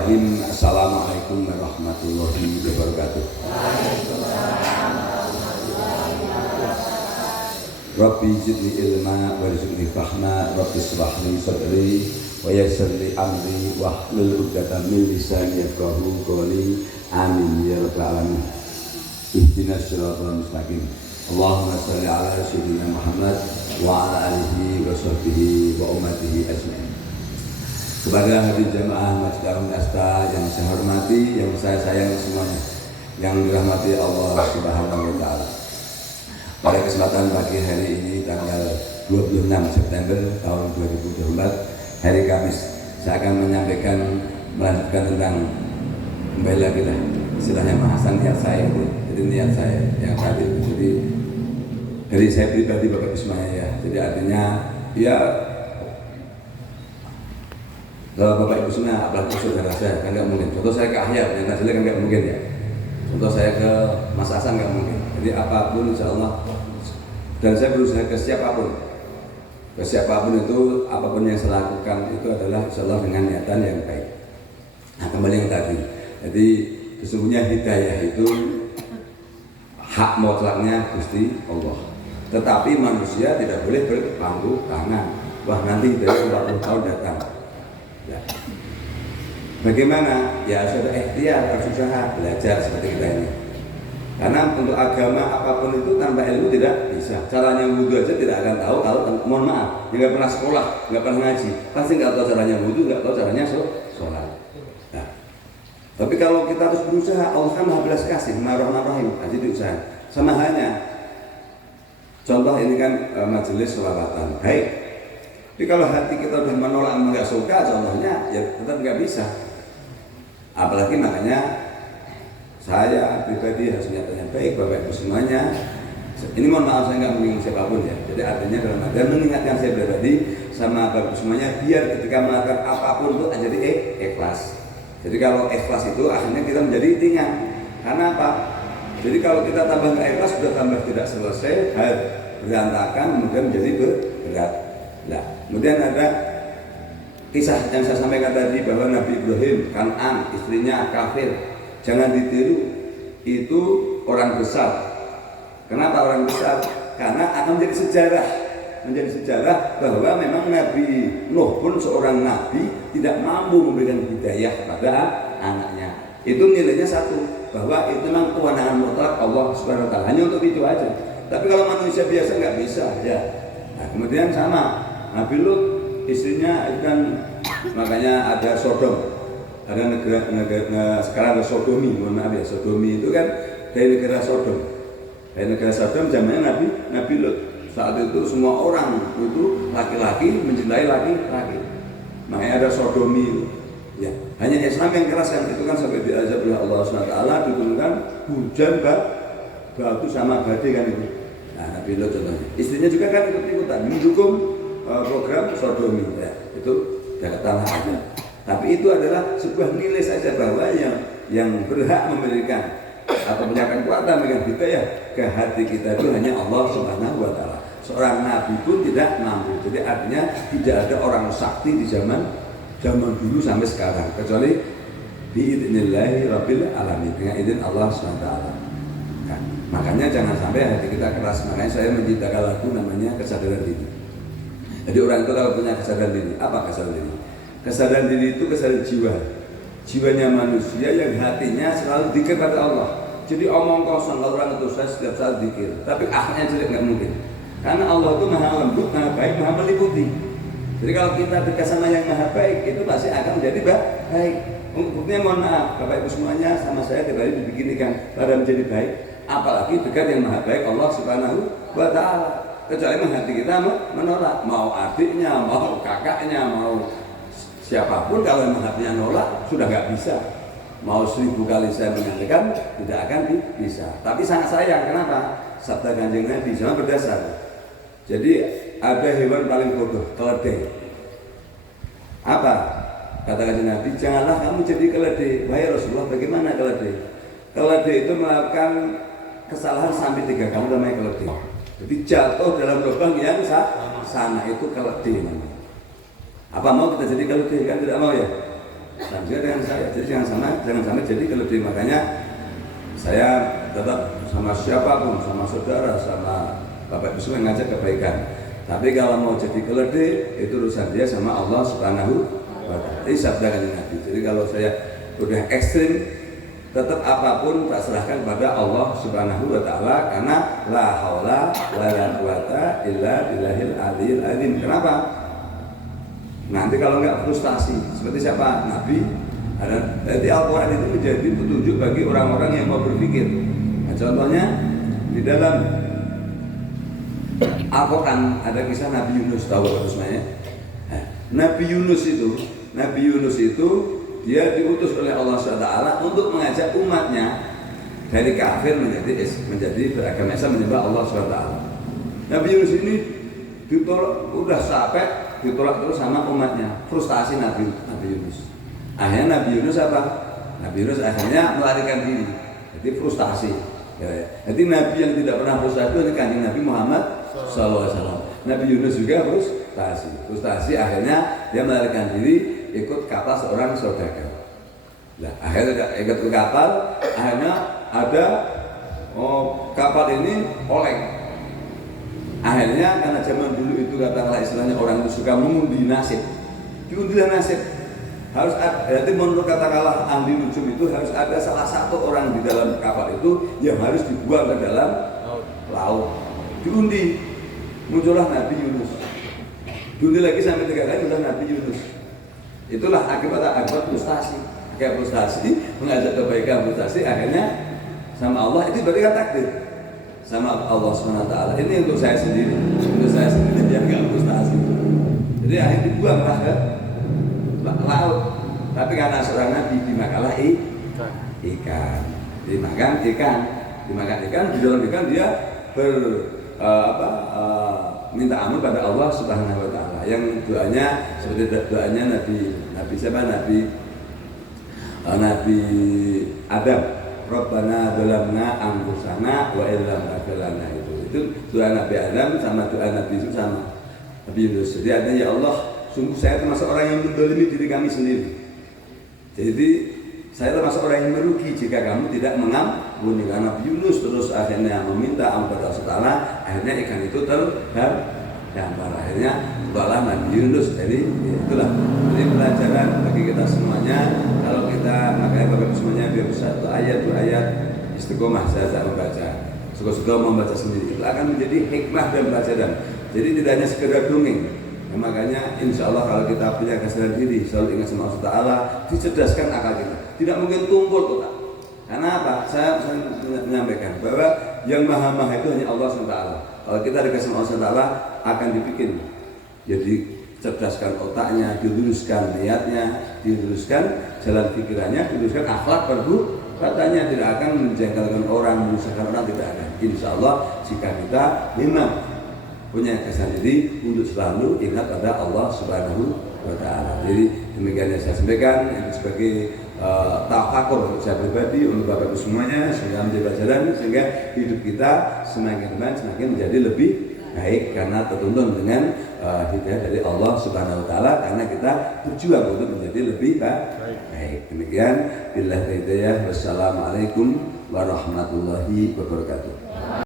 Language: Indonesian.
Assalamualaikum warahmatullahi wabarakatuh. Rabbi zidni ilma warzuqni fahma, Rabbi shrah li sadri wa yassir li amri wahlul 'uqdatam min lisani yafqahu qawli. Amin ya rabbal alamin. Ihdinas siratal mustaqim. Allahumma shalli ala sayyidina Muhammad wa ala alihi wa sahbihi wa ummatihi ajmain. Kepada hadirin jamaah Masjid Darul Asta yang saya hormati, yang saya sayang semuanya, yang dirahmati Allah Subhanahu wa taala. Pada kesempatan pagi hari ini tanggal 26 September tahun 2024, hari Kamis, saya akan melanjutkan tentang kembali lagi lah istilahnya bahasan niat saya itu. Jadi niat saya yang tadi itu, jadi dari saya pribadi Bapak Ismail ya. Jadi artinya ya, kalau Bapak Ibu semua, apalagi saudara saya, kan nggak mungkin. Contoh saya ke Ahyar, yang tadi kan nggak mungkin ya. Contoh saya ke Mas Hasan nggak mungkin. Jadi apapun insya Allah, dan saya berusaha ke siapapun itu, apapun yang saya lakukan itu adalah insya Allah dengan niatan yang baik. Nah kembali yang tadi, jadi sesungguhnya hidayah itu hak mutlaknya Gusti Allah. Tetapi manusia tidak boleh berpangku tangan. Wah nanti hidayah 40 tahun datang. Ya. Bagaimana? Ya sudah ikhtiar, berusaha, belajar seperti kita ini. Karena untuk agama apapun itu tanpa ilmu tidak bisa. Caranya wudhu aja tidak akan tahu kalau, mohon maaf, yang nggak pernah sekolah, nggak pernah ngaji, pasti nggak tahu caranya wudhu, nggak tahu caranya sholat. Nah, tapi kalau kita harus berusaha, Allah kan maha belas kasih, maha rahim, aja diusaha. Sama halnya, contoh ini kan majelis sholawatan, baik. Tapi kalau hati kita udah menolak, nggak suka, contohnya ya tetap nggak bisa. Apalagi makanya saya pribadi harus nyatanya baik Bapak Ibu semuanya. Ini mohon maaf saya nggak menyinggung siapapun ya. Jadi artinya dalam artian mengingatkan saya pribadi sama Bapak Ibu semuanya biar ketika melakukan apapun itu jadi ikhlas. Jadi kalau ikhlas itu akhirnya kita menjadi ringan. Karena apa? Jadi kalau kita tambah nggak ikhlas sudah tambah tidak selesai, berantakan kemudian menjadi berat. Nah, kemudian ada kisah yang saya sampaikan tadi bahwa Nabi Ibrahim, Kan'an, istrinya kafir. Jangan ditiru, itu orang besar. Kenapa orang besar? Karena akan menjadi sejarah bahwa memang Nabi Nuh pun seorang nabi tidak mampu memberikan hidayah kepada anaknya. Itu nilainya satu, bahwa itu memang kewenangan mutlak Allah Subhanahu wa taala. Hanya untuk itu aja. Tapi kalau manusia biasa nggak bisa ya. Nah, kemudian sama Nabi Lut, istrinya itu kan, makanya ada Sodom. Ada negara sekarang ada Sodomi, mohon maaf ya, Sodomi itu kan dari negara Sodom. Dari negara Sodom zamannya Nabi Lut. Saat itu semua orang itu laki-laki mencintai laki-laki. Makanya ada Sodomi. Ya, hanya Islam yang keras kan, itu kan sampai diazab oleh Allah SWT, diturunkan hujan batu sama badai kan itu. Nah, Nabi Lut contohnya. Istrinya juga kan ikut-ikutan mendukung program Sodomi ya. Itu tidak tanah aja. Tapi itu adalah sebuah nilai saja bahwa yang berhak memberikan atau punya kekuatan dengan hidayah ke hati kita itu hanya Allah Subhanahu wa taala. Seorang nabi pun tidak mampu. Jadi artinya tidak ada orang sakti di zaman dulu sampai sekarang kecuali biidznillah rabbil alamin, dengan izin Allah Subhanahu wa taala. Nah, makanya jangan sampai hati kita keras. Makanya saya menciptakan lagu namanya kesadaran diri. Jadi orang itu kalau punya kesadaran diri, apa kesadaran diri? Kesadaran diri itu kesadaran jiwanya manusia yang hatinya selalu dzikir pada Allah. Jadi omong kosong kalau orang itu saya setiap saat dzikir, tapi akhirnya jelek nggak mungkin. Karena Allah itu maha lembut, maha baik, maha meliputi. Jadi kalau kita dekat sama yang maha baik, itu pasti akan menjadi baik. Buktinya mohon maaf, Bapak Ibu semuanya sama saya kembali dibikinikan pada menjadi baik. Apalagi dekat yang maha baik Allah Subhanahu wa taala. Kecuali hati kita menolak, mau adiknya, mau kakaknya, mau siapapun kalau memang hatinya nolak sudah nggak bisa. Mau 1000 kali saya menyampaikan tidak akan bisa. Tapi sangat sayang, kenapa? Sabda Kanjeng Nabi jangan berdasar. Jadi ada hewan paling bodoh, keledai. Apa? Kata Kanjeng Nabi, janganlah kamu jadi keledai. Wahai Rasulullah, bagaimana keledai? Keledai itu melakukan kesalahan sampai 3 kali namanya keledai. Jadi jatuh dalam lubang yang sana itu keledai namanya. Apa mau kita jadi keledai? Kan tidak mau ya. dan juga dengan saya. Jadi jangan sampai jadi keledai. Makanya saya tetap sama siapapun, sama saudara, sama Bapak Ibu semua ngajak kebaikan. Tapi kalau mau jadi keledai itu urusan dia sama Allah Subhanahu wa Ta'ala. Ini sabda Kanjeng Nabi. Jadi kalau saya udah ekstrim, tetap apapun tak serahkan kepada Allah Subhanahu wa Ta'ala, karena la haula wala quwata illa billahil aliyil azim. Kenapa? Nanti kalau nggak frustasi seperti siapa? Nabi. Jadi Al-Quran itu menjadi petunjuk bagi orang-orang yang mau berpikir. Nah, contohnya di dalam Al-Quran ada kisah Nabi Yunus, tahu apa sebenarnya? Nabi Yunus itu dia diutus oleh Allah SWT untuk mengajak umatnya dari kafir menjadi beragama Islam, menyembah Allah SWT. Nabi Yunus ini udah sampai ditolak terus sama umatnya, frustasi Nabi Yunus. Akhirnya Nabi Yunus apa? Nabi Yunus akhirnya melarikan diri. Jadi frustasi. Jadi Nabi yang tidak pernah frustasi itu Kanjeng Nabi Muhammad SAW. Nabi Yunus juga frustasi. Akhirnya dia melarikan diri, ikut kapal seorang saudagar. Nah, akhirnya ikut ke kapal, akhirnya ada kapal ini oleng. Akhirnya karena zaman dulu itu katakanlah istilahnya orang itu suka mengundi nasib. Diundilah nasib. Harus ada, jadi menurut katakanlah ahli nujum itu harus ada salah satu orang di dalam kapal itu yang harus dibuang ke dalam laut. Diundi, muncullah Nabi Yunus. Diundi lagi sampai 3 kali muncullah Nabi Yunus. Itulah akibat frustasi. Kayak frustasi, mengajak kebaikan frustasi, akhirnya sama Allah itu berarti kan takdir. Sama Allah SWT. Ini untuk saya sendiri yang nggak frustasi. Jadi akhirnya dibuang lah ke laut. Tapi karena seorang Nabi dimakanlah ikan. Dimakan ikan, di dalam ikan dia minta ampun pada Allah Subhanahu wa Ta'ala. Yang doanya seperti doanya Nabi Adam. Rabbana dzalamna anfusana wa illam taghfir lana, itu doa Nabi Adam sama doa Nabi Yusuf sama Nabi Yunus. Jadi artinya ya Allah, sungguh saya termasuk orang yang mendolimi diri kami sendiri. Jadi saya termasuk orang yang merugi jika kamu tidak mengampuni. Karena Nabi Yunus terus akhirnya meminta ampun pada Allah Ta'ala, akhirnya ikan itu terdampar. Akhirnya balah Nabi Yunus. Jadi itulah ini pelajaran bagi kita semuanya. Kalau kita makanya Bapak semuanya biar bisa satu ayat dua ayat istiqomah saja membaca. Suka-suka membaca sendiri itu akan menjadi hikmah dan pelajaran. Jadi tidak hanya sekedar dongeng. Nah, makanya insya Allah kalau kita punya kesadaran diri, selalu ingat sama Allah Ta'ala, dicerdaskan akal kita. Tidak mungkin tumpul otak. Karena apa? Saya menyampaikan bahwa yang maha itu hanya Allah SWT. Kalau kita dikasih sama Allah SWT akan dibikin. Jadi cerdaskan otaknya, diluruskan niatnya, diluruskan jalan pikirannya, diluruskan akhlak perbuatannya, tidak akan menjengkelkan orang, menyusahkan orang, tidak akan. Insya Allah jika kita memang punya kesadaran diri untuk selalu ingat pada Allah Subhanahu wa Ta'ala. Jadi demikian yang saya sampaikan, itu sebagai tafakur untuk saya pribadi, untuk Bapak Ibu semuanya, sehingga menjadi pelajaran, sehingga hidup kita semakin menjadi lebih baik karena tertuntun dengan hidayah dari Allah Subhanahu wa Ta'ala, karena kita berjuang untuk menjadi lebih baik. Demikian, billahi hidayah. Wassalamualaikum warahmatullahi wabarakatuh.